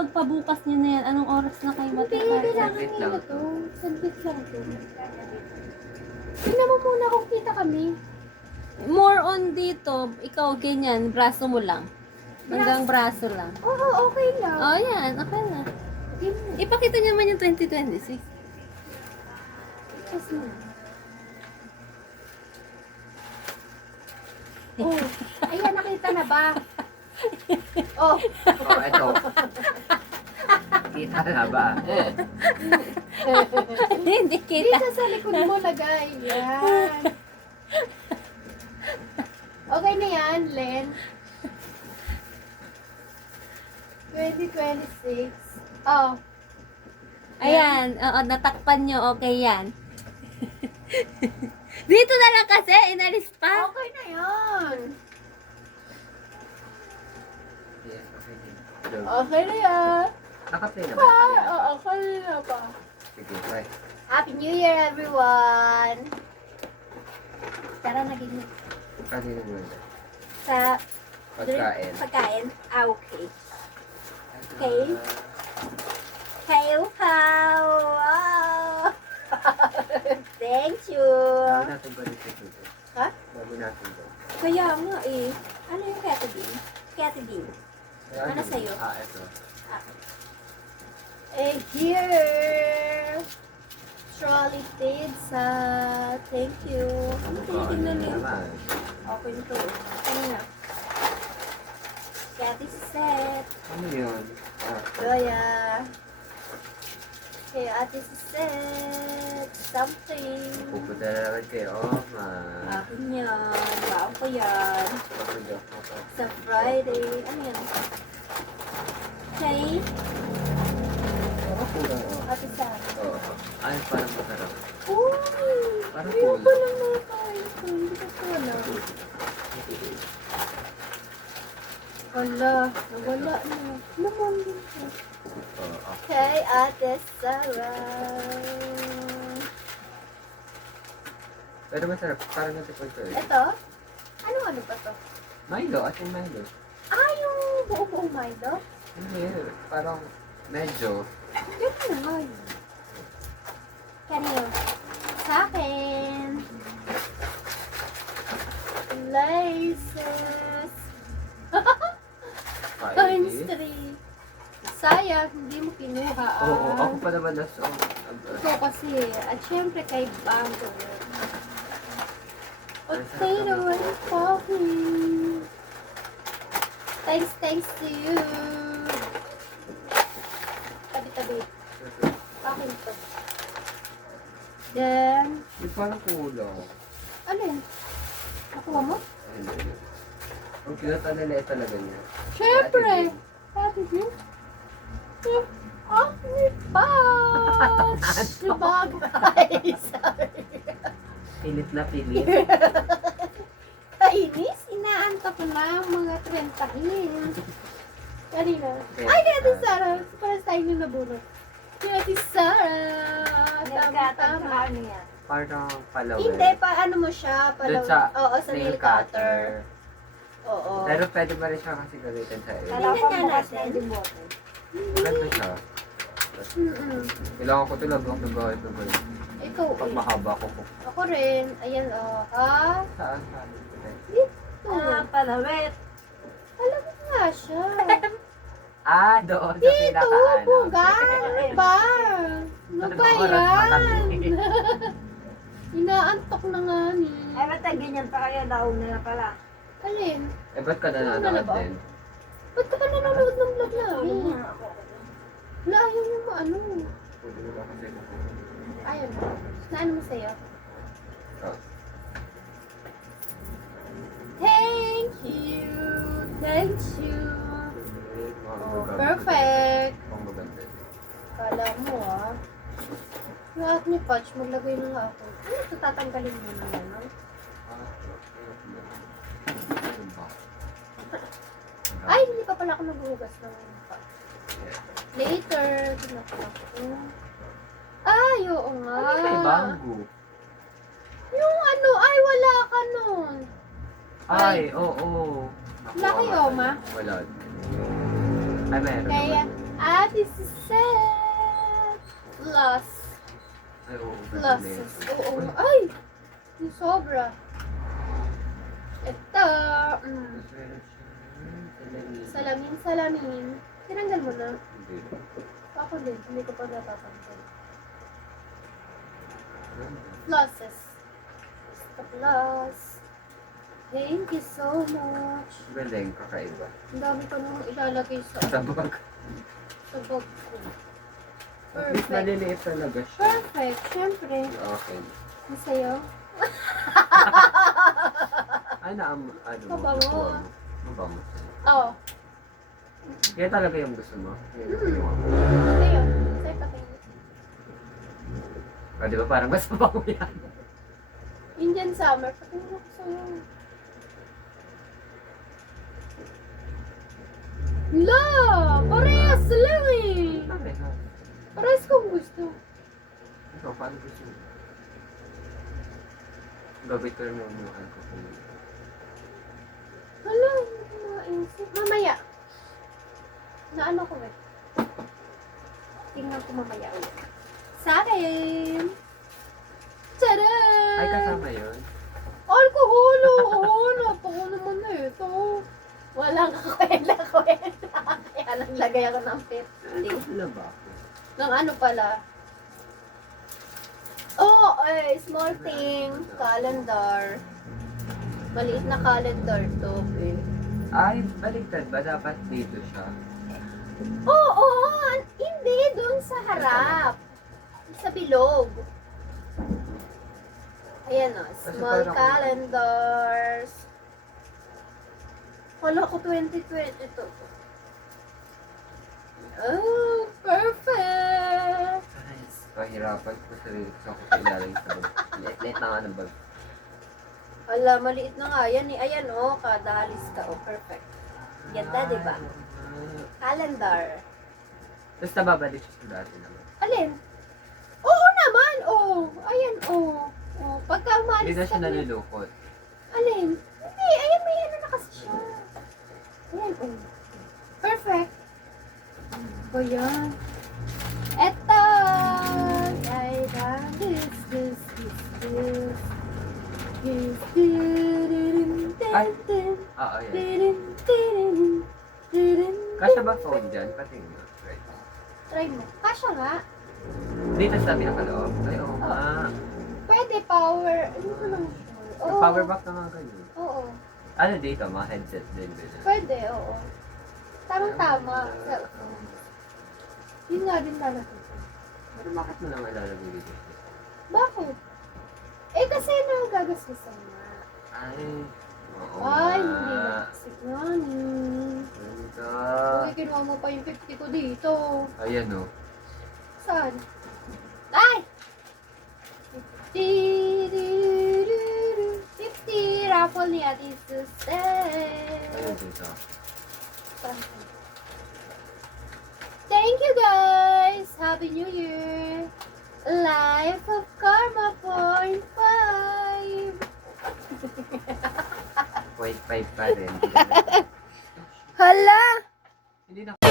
pagpabukas nyo na yan, anong oras na kayo Hindi, matapos? kailangan Saglit nila lang. to. Saglit lang to. Tingnan mo muna kung kita kami. More on dito, ikaw ganyan, braso mo lang. Hanggang braso lang. Oo, okay lang. Oh, yan, okay na. Yun na. Ipakita niyo naman yung 2026. Tapos na. Oh, ayan, nakita na ba? Oh, Oh, eto. Kita na ba? Hindi kita. dito sa likod mo lagay. Yan. Okay na yan, Len. 2026. Oh, Ayan, oo, natakpan nyo, okay yan. Dito na lang kasi, inalis pa. okay na yan. Yes, okay din. Okay na yan. Nakaplay na ba? Ah, oo, kanina pa. Sige, try. Happy New Year, everyone! Tara, naging Kanina muna. sa Pagkain. pagkain. Ah, okay. Okay. Kayo pao! Wow! Thank you! Bago natin ba dito dito? Ha? Bago natin ba? Kaya nga eh. Ano yung ketodine? Ketodine. Ano sa'yo? Ah, eto. Eh, here! Trolley pizza. Thank you. Ano tinitingnan niyo? Naman. Okay nito. Kanina. Cathy set. Ano yun? Ah, Goya. Okay, ate set. Something. pupunta na naman kayo. Oh, ma. Akin yan. Baon ko yan. Papagak mo pa. Sa Friday. Ano yan? Okay. Oo, kulang. Oh. Ate set. Oo. Ay, parang masarap. Uy! Parang Ayun cool. pa lang mga kain ko. Hindi ko po alam. Wala. Nawala na. Naman din ko. Oo. Okay, Ate Sarah. Pero masarap. Parang natipon ko eh. Ito? Ano ba to? Milo, atin Milo. Ah, yung buong-buong Milo? Ano yun? Parang medyo. Yun na nga yun. Kanino? Sa akin. Laces. Times 3. Sayang, hindi mo kinuha. Oo, ako pa naman na so. Ito kasi. At syempre kay Bango. Potato and coffee. Thanks to you. Tabi-tabi. Akin to. Then, Yung parang kulang. ano yun? Nakuha mo? Ayun, ayun. Ang cute na nila talaga niya. Syempre! Ate din? Acne patch! Bagay! Sorry. Pilit na pilit. Kainis, inaanta ko na ang mga 30 hins. Kanina. Okay. Ay, kaya Ate Sarah. Parang tayo yung nabunot. Kaya Ate Sarah. Tama. Parang palawin. Hindi, pa ano mo siya? Doon sa Oo, sa nail cutter. Oo. Pero pwede ba rin siya kasi gamitin sa iyo? Tingnan nga natin. Maganda siya. Mm-mm. Kailangan ko talaga ng gawin ng gawin. Ikaw Pag eh. mahaba ko. Ako rin. Ayan, oh. Ah, Saan? Saan? dito. palawit. Alam mo nga siya. Ah, doon sa Dito, pinakaano. bugan. Ano ba? Ano ba yan? Inaantok na nga ni. Ay, ba't ganyan pa kayo? Nauna na pala. Alin? Eh, ba't ka nanonood Ano ba? din? Ba't ka pa nanonood ng vlog namin? Wala, ayaw mo ano. Pwede mo ba kasi ako? Ayaw mo. Naano mo sa'yo? Oh. Thank you. Thank you. Oh, Maganda. perfect. Ang maganda. Kala mo ah. Yung acne patch, maglagay na nga ako. Ano ito, tatanggalin mo na naman? Ay, hindi pa pala ako naghuhugas ng patch. Later, tinakla ko. Ay, oo nga. Ano kay Banggo? Yung ano, ay wala ka nun. Ay, oo. Wala kay Oma? Wala. Ay, meron. Kaya, naman. Ate Suzette. Plus. Ay, oo. Plus. Oo. Ay! Yung sobra. Ito. Salamin. Tinanggal mo na. Hindi. Ako din. Hindi ko pa natatanggal. Pluses. Basta plus. Thank you so much. Galing, kakaiba. Ang dami ko nung ilalagay sa Sabag. bag ko. At least Perfect. maliliit talaga siya. Perfect. Siyempre. Okay. Masaya. Ay, ano mo? Mabango. nakuha mo? Mabango. Oo. Kaya talaga yung gusto mo? Ayun. Sa'yo pa kayo. Di ba parang mas mabango yan? Indian summer. Patingin ako sa'yo. La! Parehas lang eh! Parehas. Parehas kong gusto. Ikaw, paano gusto mo? Gabit ko rin yung mukha ko. Hala, hindi ko maisip. Mamaya. Naano ko eh. Tingnan ko mamaya ulit. Sa akin! Tada! Ay, kasama yun? Alcohol! Oo, napako naman na ito. Walang kakwenta. Kaya naglagay ako ng 50. Ano ba? Ng ano pala? Oh, small thing. Calendar. Maliit na calendar to. Eh. Ay, baliktad ba? Dapat dito siya. Oo, hindi. Doon sa harap. Sa bilog. Ayan o. Kasi Small parang- calendars. Wala ko 2020 ito. Oh, perfect! Pahirapan ko sarili ko sa ako ilalagay sa bag. Liit na nga ng bag. Wala, maliit na nga yan eh. Ayan o, kada halis ka o. Perfect. Ganda, di ba? Calendar. Tapos nababalik siya sa dati naman. Alin? Oo naman, oh. Ayan, oh. Oh, pagka Hindi umalis na siya kami- nalulukot. Alin? Hindi, ayan, may ano na kasi siya. Ayan, oh. Perfect. O yan. Eto! Ay, this. Ay. Oo, yan. Kasya ba phone dyan? Pati nga. Right. Try mo. Kasha nga. Dito sa pinakaloob? Ay, oo nga. Pwede power. Ano ko lang sure. Oo. Power bank na nga ganyan. Oo. Ano dito? Mga headset din. Pwede, oo. Tamang-tama. Yun nga din talaga. Pero bakit mo lang ilalagay dito? Bakit? Eh, kasi nagagastusan na. Ay, oo Ay, nga. hindi nagsik money. Ganda. Uy, kinuha mo pa yung 50 ko dito. Ayan o. Saan? Ay! 50 raffle ni Ate Suzette. Ayun dito. Thank you guys! Happy New Year! Life of Karma 0.5 0.5 pa rin. Hala! Hindi na.